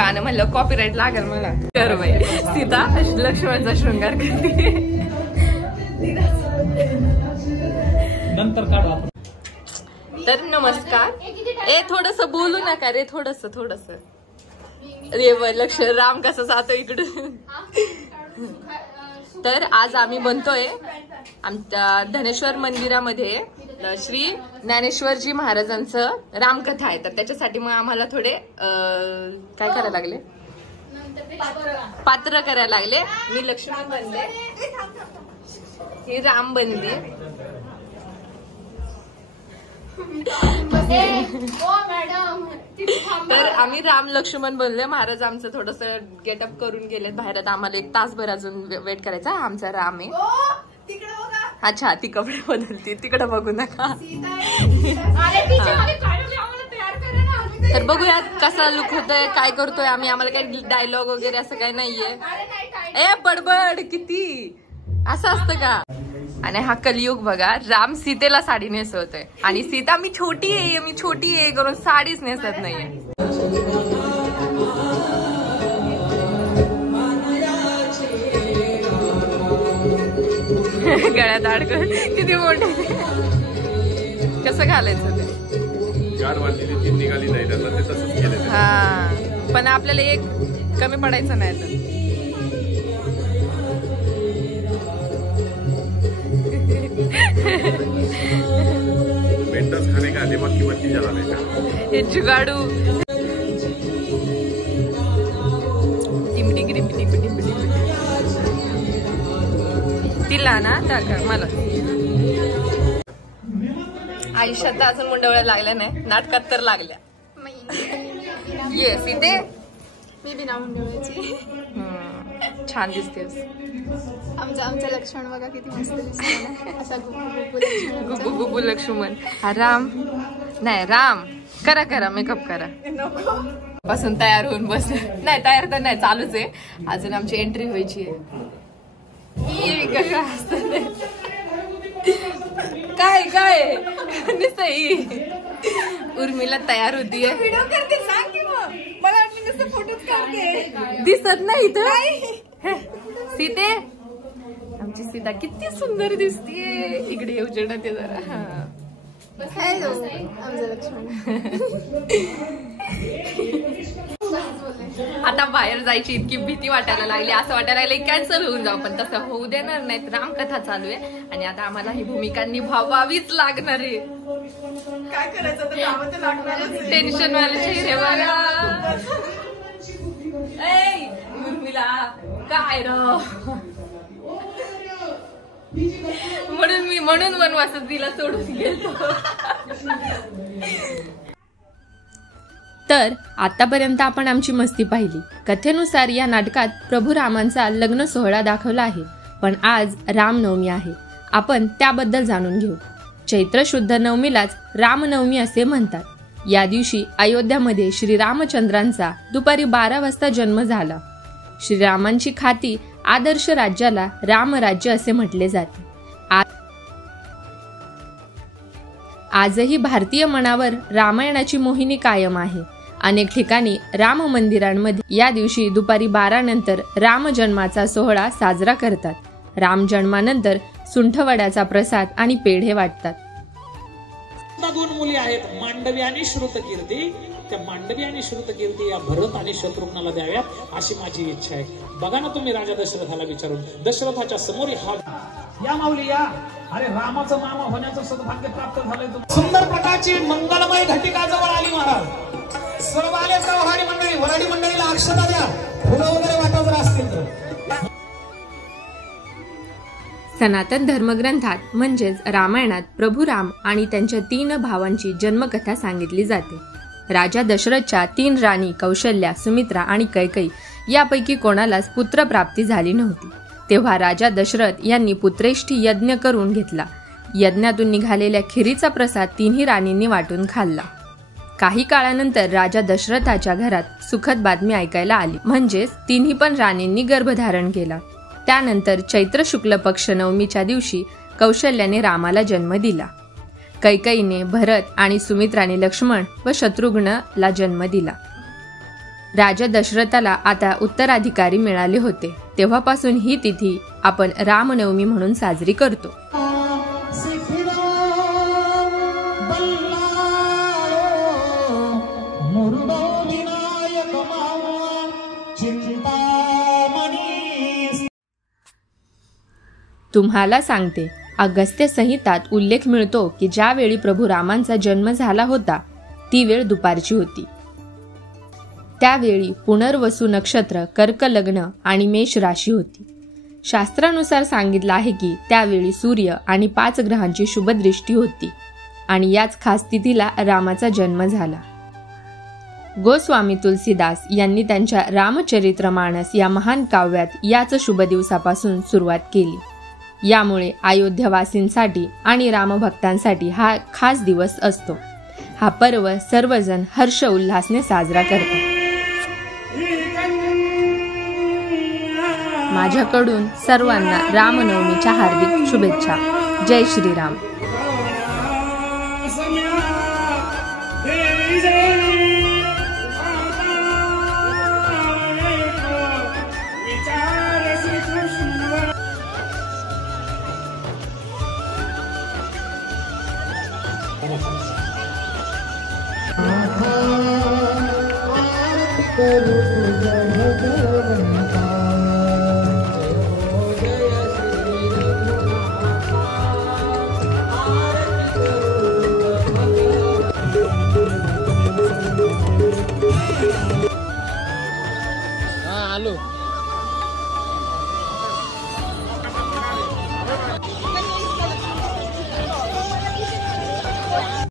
गाणं म्हणलं कॉपीराईट लागेल मला. कर बाई सीता लक्ष्मणचा शृंगार करते. नंतर काढू. तर नमस्कार. थोडस बोलू नका रे, थोडस रे लक्ष राम कसं जातो इकडून. तर आज आम्ही बनतोय आमच्या धनेश्वर मंदिरामध्ये श्री ज्ञानेश्वरजी महाराजांचं रामकथा आहे. तर त्याच्यासाठी मग आम्हाला थोडे काय करायला लागले, पात्र करायला लागले. मी लक्ष्मण बनले, ही राम बनली. तर आम्ही राम लक्ष्मण बनले. महाराज आमचं थोडस गेटअप करून गेलेत बाहेर. आम्हाला 1 तासभर अजून वेट करायचा. आमचा राम आहे. अच्छा ती कपडे बदलती, तिकडे बघू नका. तर बघूया कसा लुक होतोय, काय करतोय आम्ही. आम्हाला काही डायलॉग वगैरे असं काही नाहीये. बडबड किती असं असतं का. आणि हा कलियुग बघा, राम सीतेला साडी नेसवतोय आणि सीता मी छोटी आहे करून साडीच नेसत नाहीये. गळ्यात अडकत किती मोठे. कसं घालायचं ते. हा पण आपल्याला एक कमी पडायचं नाही. तर खाने का दिमाग की बत्ती जलाने का हे जुगाडू. तिला ना टाका मला. आयुष्यात तर अजून मुंडवळ्या लागल्या नाही, नाटकात तर लागल्या. ये सीते मी बिना मुंडवळ्याची. छान दिसतेस. आमचा लक्ष्मण बघा किती मस्त दिसतो. असा गुबू गुबू लक्ष्मण. हा राम नाही, राम करा मेकअप करा. पासून तयार होऊन बस. नाही तयार तर नाही, चालूच आहे. अजून आमची एंट्री व्हायची आहे. काय निसई उर्मिला तयार होतीये. व्हिडिओ करते सांग की मग. मला वाटलं नुसतं फोटोच काढते. दिसत नाही तर सीते आमची सीता किती सुंदर दिसतीये. इकडे येऊ जण ते जरा. हॅलो आमचं लक्ष्मण. आता बाहेर जायची इतकी भीती वाटायला लागली. असं वाटायला लागलं कॅन्सल होऊन जाऊ, पण तसं होऊ देणार नाहीत. रामकथा चालू आहे आणि आता आम्हाला ही भूमिका निभावावीच लागणार आहे. काय करायचं टेन्शन वाले चेहरे बघा. उर्मिला काय म्हणून वनवासात तिला सोडून गेलो. तर आतापर्यंत आपण आमची मस्ती पाहिली. कथेनुसार या नाटकात प्रभू रामांचा लग्न सोहळा दाखवला आहे. पण आज रामनवमी आहे, आपण त्याबद्दल जाणून घेऊ. चैत्र शुद्ध नवमीलाच रामनवमी असे म्हणतात. या दिवशी अयोध्यामध्ये श्रीरामचंद्रांचा दुपारी 12 वाजता जन्म झाला. श्रीरामांची खाती आदर्श राज्याला रामराज्य असे म्हटले जाते. आजही भारतीय मनावर रामायणाची मोहिनी कायम आहे. अनेक ठिकाणी राम मंदिरांमध्ये या दिवशी दुपारी 12 नंतर राम जन्माचा सोहळा साजरा करतात. राम जन्मानंतर सुंठवड्याचा प्रसाद आणि पेढे वाटतात. 2 मुली आहेत, मांडवी आणि श्रुतकीर्ती. त्या मांडवी आणि श्रुतकीर्ती या भरत आणि शत्रुघ्नाला द्याव्यात अशी माझी इच्छा आहे. बघा ना तुम्ही राजा दशरथाला विचारून. दशरथाच्या समोर या माऊली या. अरे रामाचं मामा होण्याचं सद्भाग्य प्राप्त झालंय. सुंदर प्रकारची मंगलमय घटिका जवळ आली महाराज. सर्व आले वराडी मंडळी. वराडी मंडळीला अक्षता द्या. फुलं वगैरे वाटत जर असतील तर. सनातन धर्मग्रंथात म्हणजेच रामायणात प्रभू राम आणि त्यांच्या 3 भावांची जन्मकथा सांगितली जाते. राजा दशरथच्या 3 राणी कौशल्या, सुमित्रा आणि कैकेयी यापैकी कोणालाच पुत्रप्राप्ती झाली नव्हती. तेव्हा राजा दशरथ यांनी पुत्रेष्ठी यज्ञ करून घेतला. यज्ञातून निघालेल्या खिरीचा प्रसाद 3ही राणींनी वाटून खाल्ला. काही काळानंतर राजा दशरथाच्या घरात सुखद बातमी ऐकायला आली. म्हणजेच 3ही पण राणींनी गर्भधारण केला. त्यानंतर चैत्र शुक्ल पक्ष नवमीच्या दिवशी कौशल्याने रामाला जन्म दिला. कैकेयीने भरत आणि सुमित्राने लक्ष्मण व शत्रुघ्नला जन्म दिला. राजा दशरथाला आता उत्तराधिकारी मिळाले होते. तेव्हापासून ही तिथी आपण रामनवमी म्हणून साजरी करतो. तुम्हाला सांगते, अगस्त्य संहितात उल्लेख मिळतो की ज्यावेळी प्रभू रामांचा जन्म झाला होता ती वेळ दुपारची होती. त्यावेळी पुनर्वसू नक्षत्र, कर्क लग्न आणि मेष राशी होती. शास्त्रानुसार सांगितलं आहे की त्यावेळी सूर्य आणि 5 ग्रहांची शुभदृष्टी होती आणि याच खास तिथीला रामाचा जन्म झाला. गोस्वामी तुलसीदास यांनी त्यांच्या रामचरित्रमानस या महान काव्यात याच शुभ दिवसापासून सुरुवात केली. यामुळे अयोध्यावासींसाठी आणि रामभक्तांसाठी हा खास दिवस असतो. हा पर्व सर्वजण हर्ष उल्हासने साजरा करतात. माझ्याकडून सर्वांना रामनवमीच्या हार्दिक शुभेच्छा. जय श्रीराम. आलो.